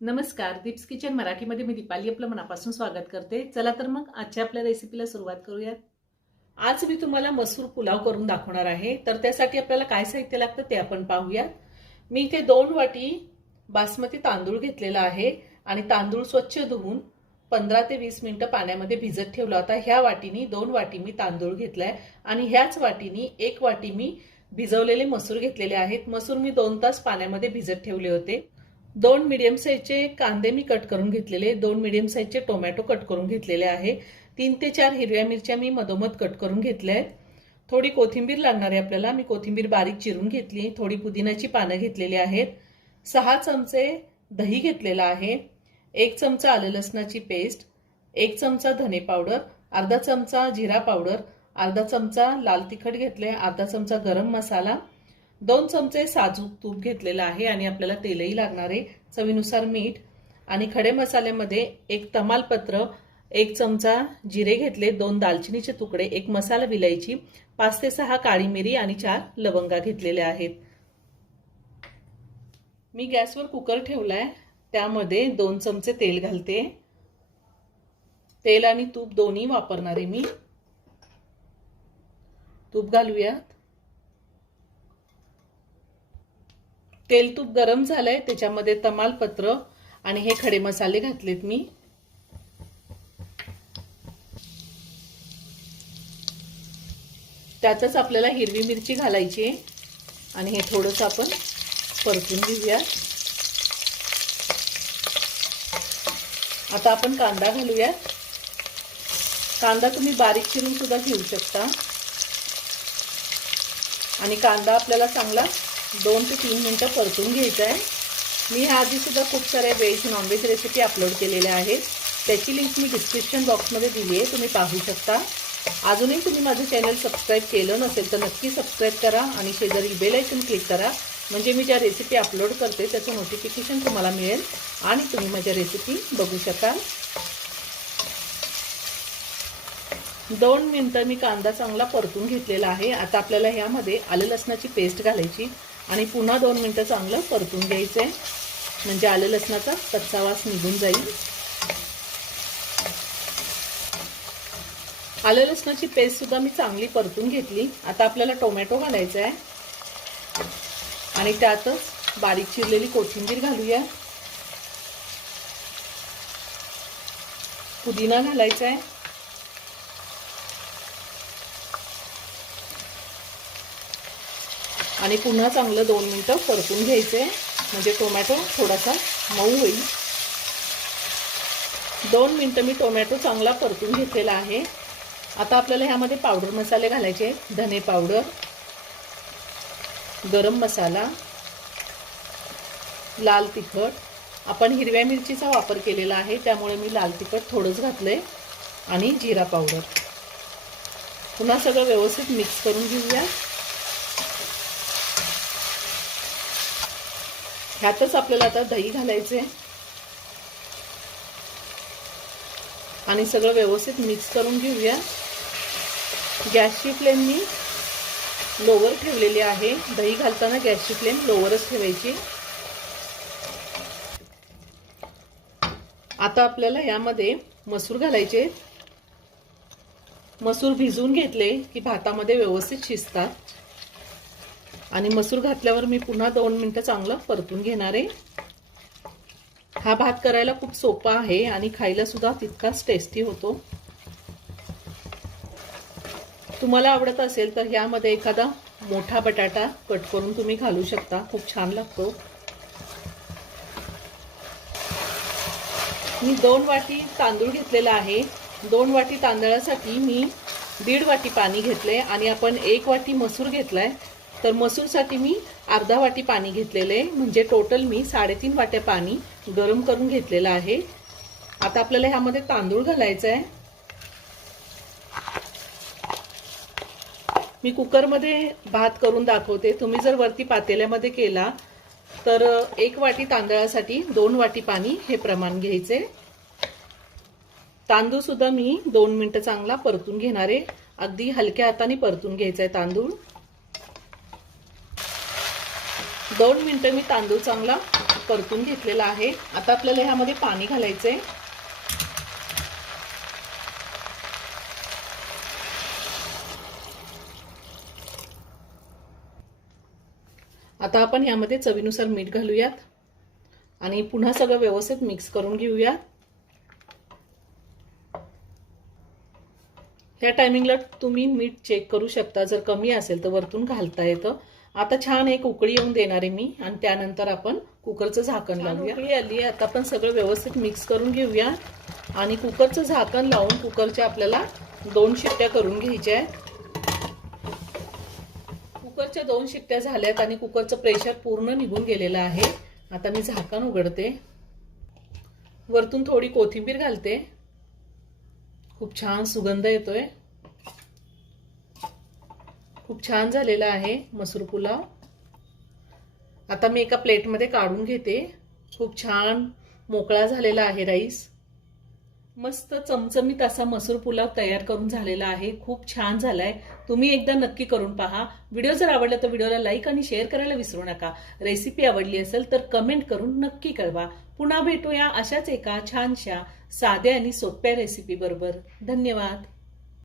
नमस्कार, दीप्स किचन मराठीमध्ये मी दीपाली आपलं मनापासून स्वागत करते। चला तर मग आजच्या आपल्या रेसिपीला सुरुवात करूयात। आज मी तुम्हाला मसूर पुलाव करून दाखवणार आहे। तर त्यासाठी आपल्याला काय साहित्य लागतं ते आपण पाहूया। मी इथे 2 वाटी बासमती तांदूळ घेतलेला आहे आणि तांदूळ स्वच्छ धुवून 15 ते 20 मिनिटं पाण्यामध्ये भिजत ठेवला होता। ह्या वाटीनी 2 वाटी मी तांदूळ घेतलाय आणि ह्याच वाटीनी 1 वाटी मी भिजवलेले मसूर घेतलेले आहेत। मसूर मी 2 तास पाण्यामध्ये भिजत ठेवले होते। 2 मीडियम साईजचे कांदे मी कट करून घेतलेले, 2 मीडियम साईजचे टोमॅटो कट करून घेतलेले आहे, 3 ते 4 हिरव्या मिरच्या मी मधोमध कट करून घेतल्या आहेत। थोडी कोथिंबीर लागणार आहे आपल्याला, मी कोथिंबीर बारीक चिरून घेतली, थोडी पुदिन्याची पानं घेतलेली आहेत, 6 चमचे दही घेतलेला आहे, 1 चमचा आलं लसणाची पेस्ट, 1 चमचा धने पावडर, अर्धा चमचा जिरा पावडर, अर्धा चमचा लाल तिखट घेतले, अर्धा चमचा गरम मसाला, 2 चमचे साजूक तूप घेतलेला आहे आणि आपल्याला तेलही लागणार आहे, चवीनुसार मीठ आणि खडे मसाल्यामध्ये 1 तमालपत्र, 1 चमचा जिरे घेतले, 2 दालचिनीचे तुकडे, 1 मसाला विलायची, 5 ते 6 काळी मिरी आणि 4 लवंगा घेतलेल्या आहेत। मी गॅसवर कुकर ठेवलाय, त्यामध्ये 2 चमचे तेल घालते। तेल आणि तूप दोन्ही वापरणार आहे मी। तूप घालूयात। तेल तूप गरम झालंय, त्याच्यामध्ये तमालपत्र आणि हे खडे मसाले घातलेत मी। त्यातच आपल्याला हिरवी मिरची घालायची आहे आणि हे थोडंसं आपण परतून घेऊया। आता आपण कांदा घालूया। कांदा तुम्ही बारीक चिरून सुद्धा घेऊ शकता आणि कांदा आपल्याला चांगला 2 ते 3 मिनिटं परतून घ्यायचा आहे। मी आधी सुद्धा खूप सारे व्हेज नॉनव्हेज रेसिपी अपलोड केलेल्या आहेत, त्याची लिंक मी डिस्क्रिप्शन बॉक्समध्ये दिली आहे, तुम्ही पाहू शकता। अजूनही तुम्ही माझं चॅनल सबस्क्राईब केलं नसेल तर नक्की सबस्क्राईब करा आणि शेजारील बेल आयकॉन क्लिक करा, म्हणजे मी ज्या रेसिपी अपलोड करते त्याचं नोटिफिकेशन तुम्हाला मिळेल आणि तुम्ही माझ्या रेसिपी बघू शकाल। 2 मिनिटं मी कांदा चांगला परतून घेतलेला आहे। आता आपल्याला ह्यामध्ये आलं लसणाची पेस्ट घालायची आणि पुन्हा 2 मिनिटं चांगलं परतून घ्यायचंय, म्हणजे आलं लसणाचा कच्चा वास निघून जाईल। आलं लसणाची पेस्ट सुद्धा मी चांगली परतून घेतली। आता आपल्याला टोमॅटो घालायचा आहे आणि त्यातच बारीक चिरलेली कोथिंबीर घालूया, पुदिना घालायचा आहे आणि पुन्हा चांगलं 2 मिनिटं परतून घ्यायचे, म्हणजे टोमॅटो थोडासा मऊ होईल। 2 मिनिटं मी टोमॅटो चांगला परतून घेतलेला आहे। आता आपल्याला ह्यामध्ये पावडर मसाले घालायचे, धने पावडर, गरम मसाला, लाल तिखट, आपण हिरव्या मिरचीचा वापर केलेला आहे त्यामुळे मी लाल तिखट थोडंच घातलंय आणि जिरा पावडर। पुन्हा सगळं व्यवस्थित मिक्स करून घेऊया। ह्यातच आपल्याला आता दही घालायचे आणि सगळं व्यवस्थित मिक्स करून घेऊया। गॅसची फ्लेम मी लोवर ठेवलेली आहे, दही घालताना गॅसची फ्लेम लोवरच ठेवायची। आता आपल्याला यामध्ये मसूर घालायचे। मसूर भिजवून घेतले की भातामध्ये व्यवस्थित शिजतात आणि मसूर घातल्यावर मी पुन्हा 2 मिनिटं चांगलं परतून घेणार आहे। हा भात करायला खूप सोपा आहे आणि खायला सुद्धा तितकाच टेस्टी होतो। तुम्हाला आवडत असेल तर यामध्ये एखादा मोठा बटाटा कट करून तुम्ही घालू शकता, खूप छान लागतो। मी 2 वाटी तांदूळ घेतलेला आहे। 2 वाटी तांदळासाठी मी 1.5 वाटी पाणी घेतले आणि आपण 1 वाटी मसूर घेतलाय, तर मसूरसाठी मी अर्धा वाटी पाणी घेतलेले, म्हणजे टोटल मी 3.5 वाट्या पाणी गरम करून घेतलेलं आहे। आता आपल्याला ह्यामध्ये तांदूळ घालायचा आहे। मी कुकरमध्ये भात करून दाखवते, तुम्ही जर वरती पातेल्यामध्ये केला तर 1 वाटी तांदळासाठी 2 वाटी पाणी हे प्रमाण घ्यायचे। तांदूळ सुद्धा मी 2 मिनिटं चांगला परतून घेणार आहे, अगदी हलक्या हाताने परतून घ्यायचा आहे तांदूळ। 2 मिनिटं मी तांदूळ चांगला परतून घेतलेला आहे. आता आपल्याला ह्यामध्ये पाणी घालायचंय. आता आपण ह्यामध्ये चवीनुसार मीठ घालूयात आणि पुन्हा सगळं व्यवस्थित मिक्स करून घेऊया. ह्या टायमिंगला तुम्ही मीठ चेक करू शकता, जर कमी असेल तर वरतून घालता येतं. आता छान एक उकळी येऊन देणार आहे मी आणि त्यानंतर आपण कुकरचं झाकण लावूया. उकळी आली आहे, आता आपण सगळं व्यवस्थित मिक्स करून घेऊया आणि कुकरचं झाकण लावून कुकरच्या आपल्याला 2 शिट्ट्या करून घ्यायच्या आहेत. कुकरच्या 2 शिट्ट्या झाल्यात आणि कुकरचं प्रेशर पूर्ण निघून गेलेलं आहे. आता मी झाकण उघडते, वरतून थोडी कोथिंबीर घालते. खूप छान सुगंध येतोय. खूप छान झालेला आहे मसूर पुलाव. आता मी एका प्लेटमध्ये काढून घेते. खूप छान मोकळा झालेला आहे राईस. मस्त चमचमीत असा मसूर पुलाव तयार करून झालेला आहे. खूप छान झालाय. तुम्ही एकदा नक्की करून पहा. व्हिडिओ जर आवडला तर व्हिडिओला लाईक आणि शेअर करायला विसरू नका. रेसिपी आवडली असेल तर कमेंट करून नक्की कळवा. पुन्हा भेटूया अशाच एका छानशा साध्या आणि सोप्या रेसिपी बरोबर. धन्यवाद.